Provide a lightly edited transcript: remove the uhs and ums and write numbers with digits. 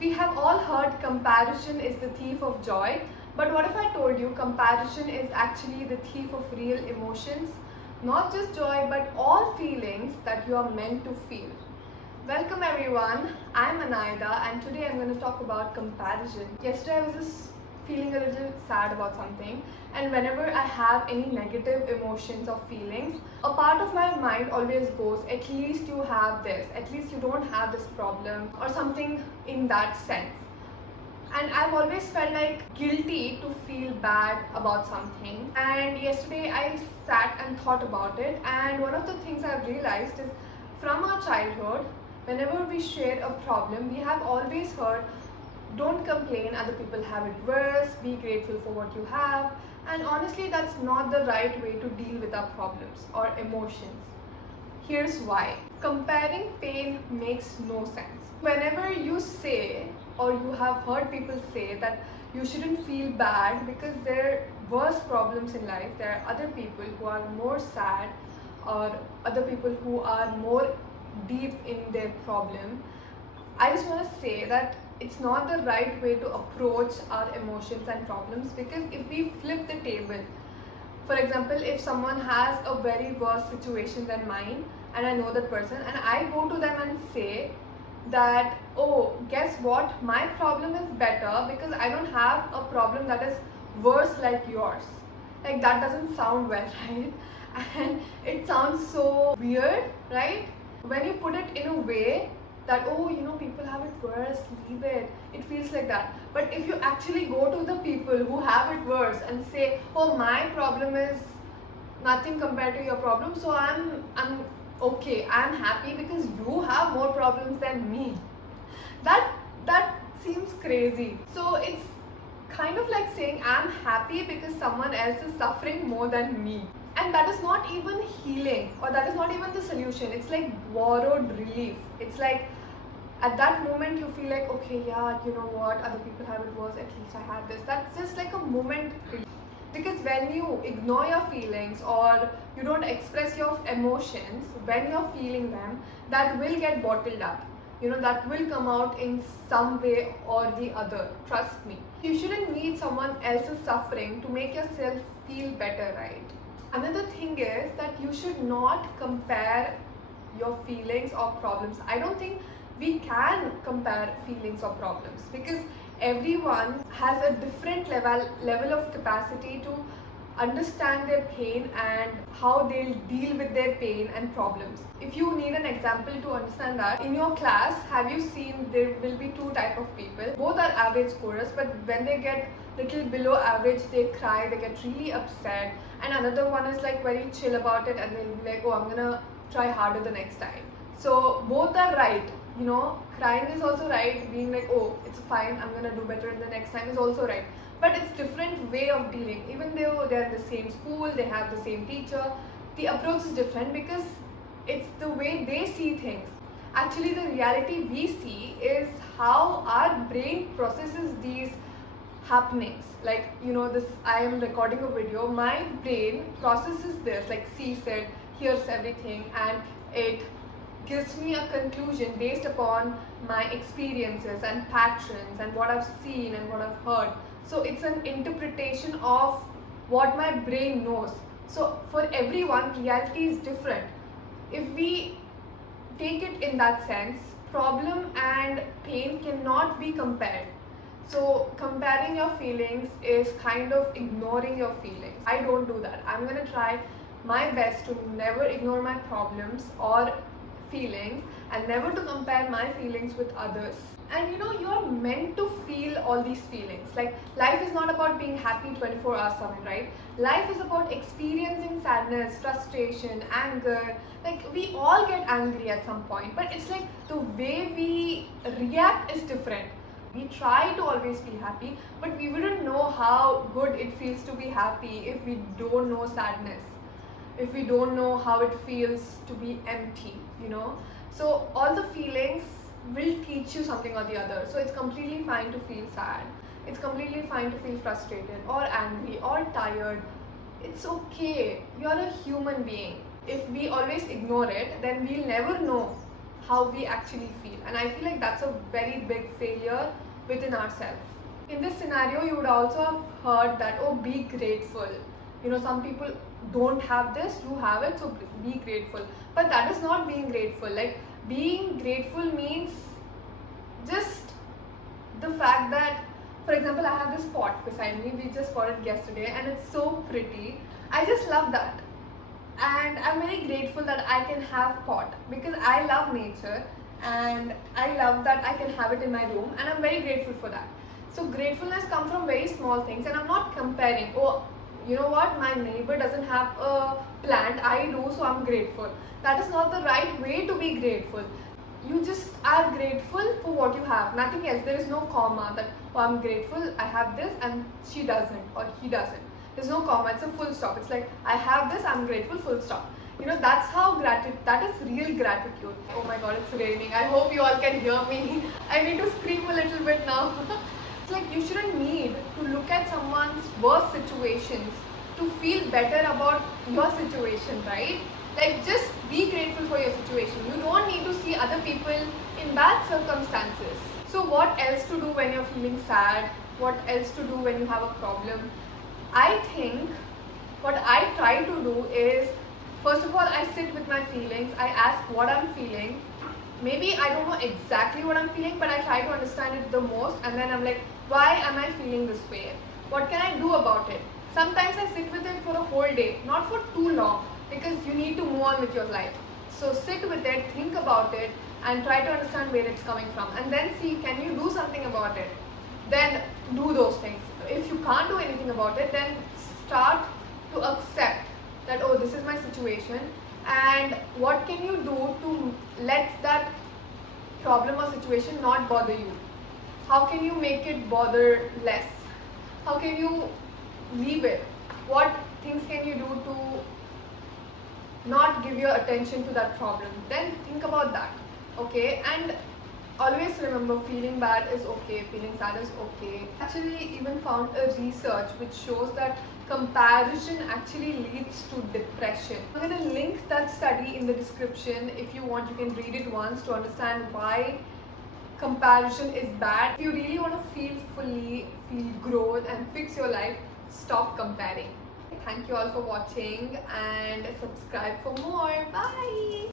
We have all heard comparison is the thief of joy, but what if I told you comparison is actually the thief of real emotions? Not just joy, but all feelings that you are meant to feel. Welcome everyone, I'm Anaida and today I'm going to talk about comparison. Yesterday I was just feeling a little sad about something, and whenever I have any negative emotions or feelings, a part of my mind always goes, at least you have this, at least you don't have this problem, or something in that sense. And I've always felt like guilty to feel bad about something. And yesterday I sat and thought about it, and one of the things I've realized is from our childhood, whenever we share a problem, we have always heard, don't complain, other people have it worse, be grateful for what you have. And honestly, that's not the right way to deal with our problems or emotions. Here's why. Comparing pain makes no sense. Whenever you say, or you have heard people say, that you shouldn't feel bad because there are worse problems in life, there are other people who are more sad, or other people who are more deep in their problem, I just want to say that it's not the right way to approach our emotions and problems, because if we flip the table, for example, if someone has a very worse situation than mine and I know that person, and I go to them and say that, oh, guess what, my problem is better because I don't have a problem that is worse like yours. Like, that doesn't sound well, right? And it sounds so weird, right? When you put it in a way that, oh, people have it worse, leave it feels like that. But if you actually go to the people who have it worse and say, oh, my problem is nothing compared to your problem, so I'm okay, I'm happy because you have more problems than me, that seems crazy. So it's kind of like saying I'm happy because someone else is suffering more than me, and that is not even healing, or that is not even the solution. It's like borrowed relief. It's like at that moment you feel like, okay, yeah, you know what, other people have it worse, at least I have this. That's just like a moment. Because when you ignore your feelings or you don't express your emotions when you're feeling them, that will get bottled up. That will come out in some way or the other. Trust me. You shouldn't need someone else's suffering to make yourself feel better, right? Another thing is that you should not compare your feelings or problems. I don't think we can compare feelings or problems, because everyone has a different level of capacity to understand their pain and how they'll deal with their pain and problems. If you need an example to understand that, in your class, have you seen there will be two type of people? Both are average scorers, but when they get little below average, they cry, they get really upset. And another one is like very chill about it, and they'll be like, oh, I'm gonna try harder the next time. So both are right. Crying is also right, being like, oh, it's fine, I'm gonna do better in the next time, is also right. But it's different way of dealing. Even though they're in the same school, they have the same teacher, the approach is different because it's the way they see things. Actually, the reality we see is how our brain processes these happenings. Like, this, I am recording a video, my brain processes this, like sees it, hears everything, and it gives me a conclusion based upon my experiences and patterns and what I've seen and what I've heard. So it's an interpretation of what my brain knows. So for everyone, reality is different. If we take it in that sense, problem and pain cannot be compared. So comparing your feelings is kind of ignoring your feelings. I don't do that. I'm gonna try my best to never ignore my problems or feelings, and never to compare my feelings with others. And you're meant to feel all these feelings. Like, life is not about being happy 24 hours 7, right? Life is about experiencing sadness, frustration, anger. Like, we all get angry at some point, but it's like the way we react is different. We try to always be happy, but we wouldn't know how good it feels to be happy if we don't know sadness, if we don't know how it feels to be empty. So all the feelings will teach you something or the other. So it's completely fine to feel sad, it's completely fine to feel frustrated or angry or tired. It's okay, you're a human being. If we always ignore it, then we'll never know how we actually feel. And I feel like that's a very big failure within ourselves. In this scenario, you would also have heard that, oh, be grateful. You know, some people don't have this, you have it, so be grateful. But that is not being grateful. Like, being grateful means just the fact that, for example, I have this pot beside me. We just got it yesterday and it's so pretty. I just love that. And I'm very grateful that I can have pot because I love nature and I love that I can have it in my room, and I'm very grateful for that. So gratefulness comes from very small things, and I'm not comparing, oh, you know what, my neighbor doesn't have a plant, I do, so I'm grateful. That is not the right way to be grateful. You just are grateful for what you have, nothing else. There is no comma that, oh, I'm grateful I have this and she doesn't or he doesn't. There's no comma, it's a full stop. It's like, I have this, I'm grateful, full stop. You know, that's how that is real gratitude. Oh my god, it's raining. I hope you all can hear me. I need to scream a little bit now. It's like, you shouldn't need to look at someone's worst situations to feel better about your situation, right? Like, just be grateful for your situation. You don't need to see other people in bad circumstances. So what else to do when you're feeling sad? What else to do when you have a problem? I think what I try to do is, first of all, I sit with my feelings. I ask what I'm feeling. Maybe I don't know exactly what I'm feeling, but I try to understand it the most, and then I'm like, why am I feeling this way? What can I do about it? Sometimes I sit with it for a whole day, not for too long, because you need to move on with your life. So sit with it, think about it, and try to understand where it's coming from, and then see, can you do something about it? Then do those things. If you can't do anything about it, then start to accept that, oh, this is my situation, and what can you do to let that problem or situation not bother you? How can you make it bother less? How can you leave it? What things can you do to not give your attention to that problem? Then think about that, okay? And always remember, feeling bad is okay, feeling sad is okay. Actually, even found a research which shows that comparison actually leads to depression. I'm going to link that study in the description. If you want, you can read it once to understand why comparison is bad. If you really want to feel fully, feel growth and fix your life, stop comparing. Thank you all for watching and subscribe for more. Bye.